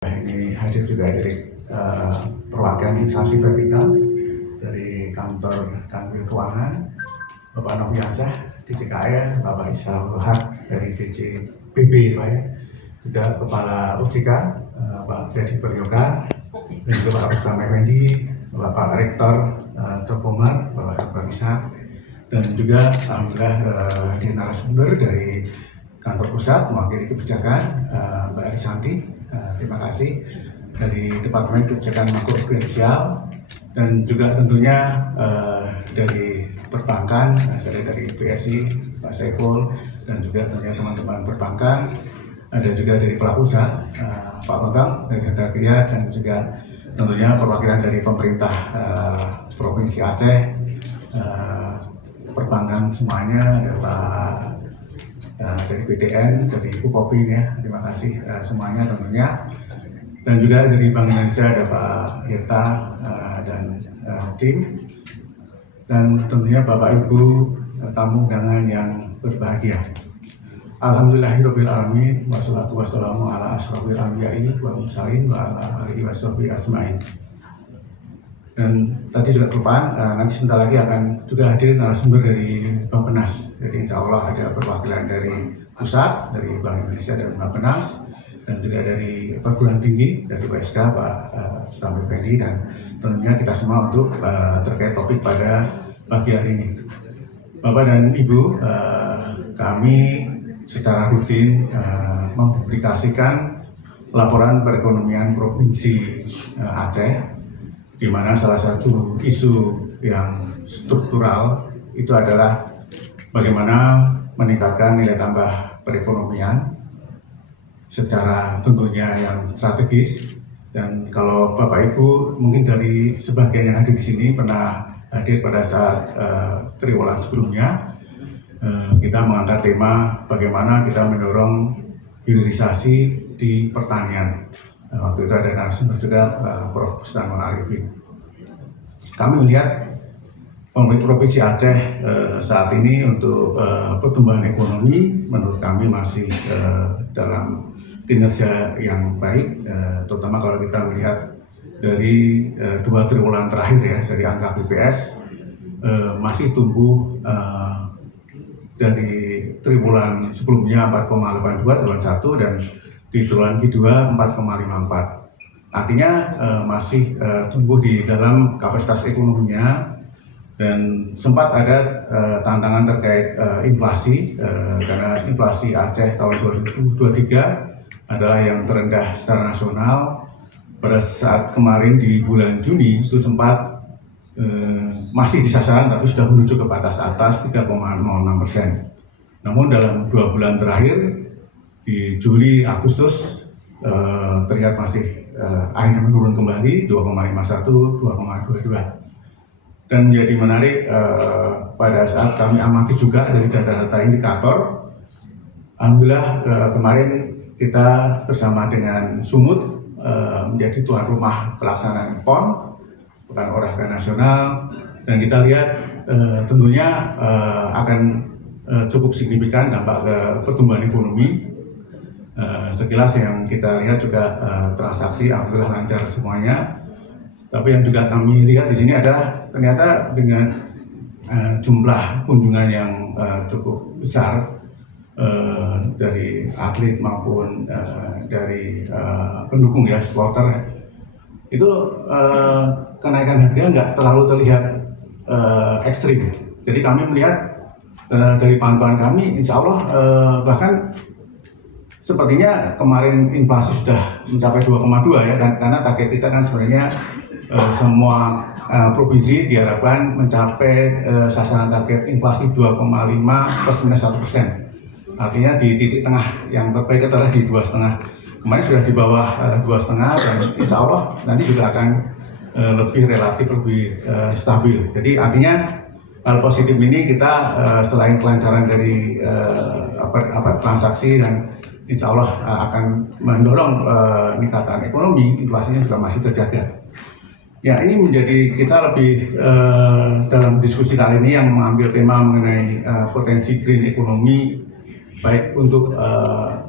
Ini hadir juga dari perwakilan instansi vertikal dari kantor Kanwil Keuangan, Bapak Noviazah, DCKR, Bapak Isal Haq dari DCPB, Pak ya, juga Kepala OJK, Pak Deddy Peryoga, dan juga Pak Islam Effendi, Bapak Rektor Topomar, Bapak Dr. Ishak, dan juga alhamdulillah di narasumber dari kantor pusat mewakili kebijakan Mbak Arisanti. Terima kasih dari Departemen Kebijakan Makroprudensial dan juga tentunya dari perbankan, dari BSI, Pak Saiful, dan juga tentunya teman-teman perbankan, ada juga dari pelaku usaha, Pak Bambang dari Data dan juga tentunya perwakilan dari pemerintah Provinsi Aceh, perbankan semuanya, ada Pak dari BTN, dari Bukopin ya, terima kasih semuanya tentunya. Dan juga dari Bank Indonesia ada Pak Hirta dan tim. Dan tentunya Bapak Ibu tamu undangan yang berbahagia. Alhamdulillahirrahmanirrahim, wassalatu wassalamu ala asrofil anbiya'i wa mursalin wa ala alihi wa sahbihi ajma'in. Dan tadi juga kelupaan, nanti sebentar lagi akan juga hadir narasumber dari Bappenas. Jadi insya Allah ada perwakilan dari pusat, dari Bank Indonesia dan Bappenas, dan juga dari perguruan tinggi, dari WSK, Pak Islam Effendi, dan tentunya kita semua untuk terkait topik pada pagi hari ini. Bapak dan Ibu, kami secara rutin mempublikasikan laporan perekonomian Provinsi Aceh, di mana salah satu isu yang struktural itu adalah bagaimana meningkatkan nilai tambah perekonomian secara tentunya yang strategis. Dan kalau Bapak Ibu mungkin dari sebagian yang hadir di sini pernah hadir pada saat triwulan sebelumnya, kita mengangkat tema bagaimana kita mendorong hilirisasi di pertanian. Waktu itu ada narasumber juga Prof. Bustan Arifin. Kami melihat pemerintah Provinsi Aceh saat ini untuk pertumbuhan ekonomi menurut kami masih dalam kinerja yang baik, terutama kalau kita melihat dari 2 triwulan terakhir ya, dari angka BPS masih tumbuh dari triwulan sebelumnya 4,82 triwulan 1 dan di triwulan kedua 4,54. Artinya masih tumbuh di dalam kapasitas ekonominya, dan sempat ada tantangan terkait inflasi karena inflasi Aceh tahun 2023 adalah yang terendah secara nasional. Pada saat kemarin di bulan Juni itu sempat masih di sasaran tapi sudah menuju ke batas atas 3,06%. Namun dalam 2 bulan terakhir di Juli Agustus terlihat masih akhirnya menurun kembali 2,51, 2,22. Dan menjadi menarik pada saat kami amati juga dari data-data indikator, alhamdulillah kemarin kita bersama dengan Sumut menjadi tuan rumah pelaksanaan PON, Pekan Olahraga Nasional, dan kita lihat tentunya akan cukup signifikan dampak ke pertumbuhan ekonomi. Sekilas yang kita lihat juga transaksi alhamdulillah lancar semuanya. Tapi yang juga kami lihat di sini adalah ternyata dengan jumlah kunjungan yang cukup besar dari atlet maupun dari pendukung ya, supporter, itu kenaikan harga nggak terlalu terlihat ekstrim. Jadi kami melihat dari pantauan kami, insya Allah bahkan sepertinya kemarin inflasi sudah mencapai 2,2 ya, karena target kita kan sebenarnya semua provinsi diharapkan mencapai sasaran target inflasi 2,5 plus minus 1%. Artinya di titik tengah yang terbaik adalah di 2,5. Kemarin sudah di bawah 2,5 dan insya Allah nanti juga akan lebih relatif lebih stabil. Jadi artinya hal positif ini kita selain kelancaran dari transaksi dan insya Allah akan mendorong peningkatan ekonomi, inflasinya juga masih terjaga. Ya, ini menjadi kita lebih dalam diskusi kali ini yang mengambil tema mengenai potensi green economy baik untuk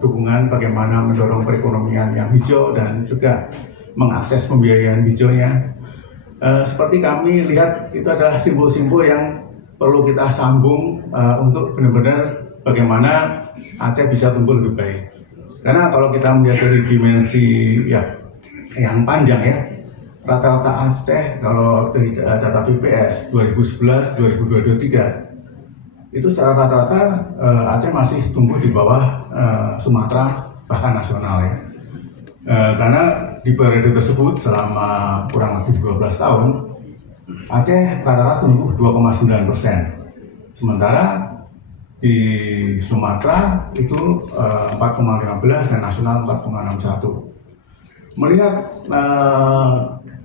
dukungan bagaimana mendorong perekonomian yang hijau dan juga mengakses pembiayaan hijaunya. Seperti kami lihat itu adalah simbol-simbol yang perlu kita sambung untuk benar-benar bagaimana Aceh bisa tumbuh lebih baik. Karena kalau kita melihat dari dimensi ya yang panjang ya, rata-rata Aceh kalau dari data BPS 2011-2023 itu secara rata-rata Aceh masih tumbuh di bawah Sumatera bahkan nasional ya. Karena di periode tersebut selama kurang lebih 12 tahun Aceh rata-rata tumbuh 2,9%. Sementara di Sumatera itu 4,15 dan nasional 4,61. Melihat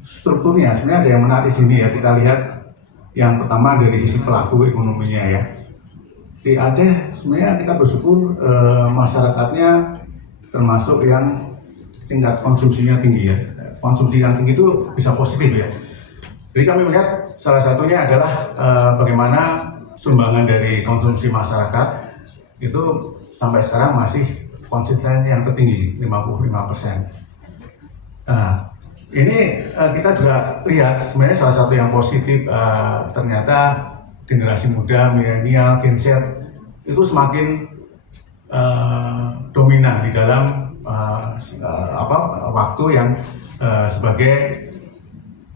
strukturnya sebenarnya ada yang menarik di sini ya. Kita lihat yang pertama dari sisi pelaku ekonominya ya. Di Aceh sebenarnya kita bersyukur masyarakatnya termasuk yang tingkat konsumsinya tinggi ya. Konsumsi yang tinggi itu bisa positif ya. Jadi kami melihat salah satunya adalah bagaimana sumbangan dari konsumsi masyarakat itu sampai sekarang masih konsisten yang tertinggi 55%. Nah, ini kita juga lihat sebenarnya salah satu yang positif ternyata generasi muda, milenial, Gen Z itu semakin dominan di dalam waktu yang sebagai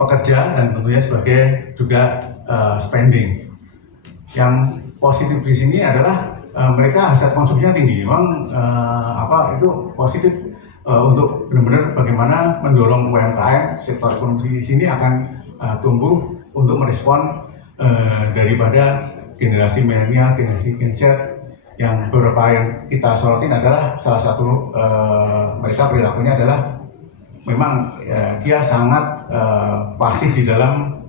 pekerja dan tentunya sebagai juga spending. Yang positif di sini adalah mereka hasil konsumsinya tinggi. Memang itu positif untuk benar-benar bagaimana mendorong UMKM, sektor ekonomi di sini akan tumbuh untuk merespon daripada generasi milenial, generasi Gen Z. Yang beberapa yang kita sorotin adalah salah satu mereka perilakunya adalah memang dia sangat pasif di dalam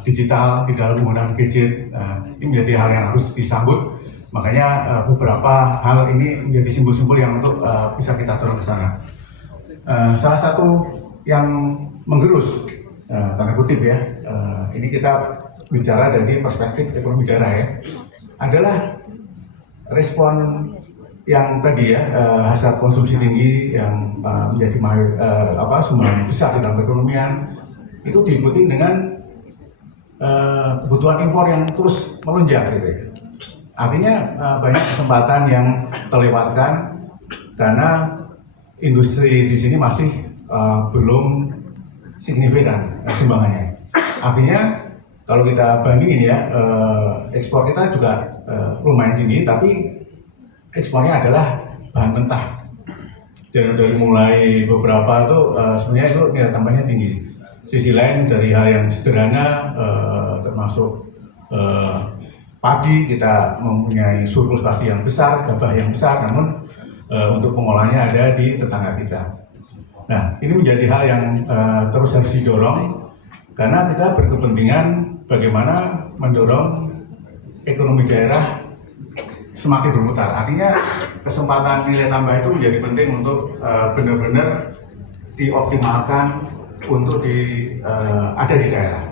digital, di dalam penggunaan gadget. Ini menjadi hal yang harus disambut. Makanya beberapa hal ini menjadi simbol-simbol yang untuk bisa kita dorong ke sana. Salah satu yang menggerus, tanda kutip ya, ini kita bicara dari perspektif ekonomi daerah ya, adalah respon yang tadi ya, hasil konsumsi tinggi yang menjadi sumber besar dalam perekonomian itu diikuti dengan kebutuhan impor yang terus melonjak gitu ya. Artinya banyak kesempatan yang terlewatkan karena industri di sini masih belum signifikan sumbangannya. Artinya kalau kita bandingin ya, ekspor kita juga lumayan tinggi, tapi ekspornya adalah bahan mentah. Dari mulai beberapa itu sebenarnya itu nilai tambahnya tinggi. Sisi lain dari hal yang sederhana termasuk padi, kita mempunyai surplus padi yang besar, gabah yang besar, namun untuk pengolahannya ada di tetangga kita. Nah, ini menjadi hal yang terus harus didorong karena kita berkepentingan bagaimana mendorong ekonomi daerah semakin berputar. Artinya kesempatan nilai tambah itu menjadi penting untuk benar-benar dioptimalkan untuk ada di daerah.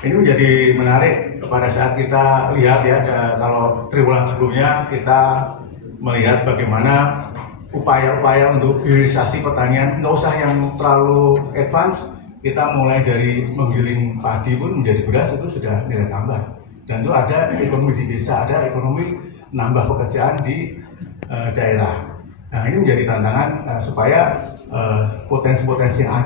Ini menjadi menarik pada saat kita lihat ya, kalau triwulan sebelumnya kita melihat bagaimana upaya-upaya untuk hilirisasi pertanian, nggak usah yang terlalu advance, kita mulai dari menggiling padi pun menjadi beras itu sudah nilai tambah. Dan itu ada ekonomi di desa, ada ekonomi nambah pekerjaan di daerah. Nah, ini menjadi tantangan supaya potensi-potensi yang ada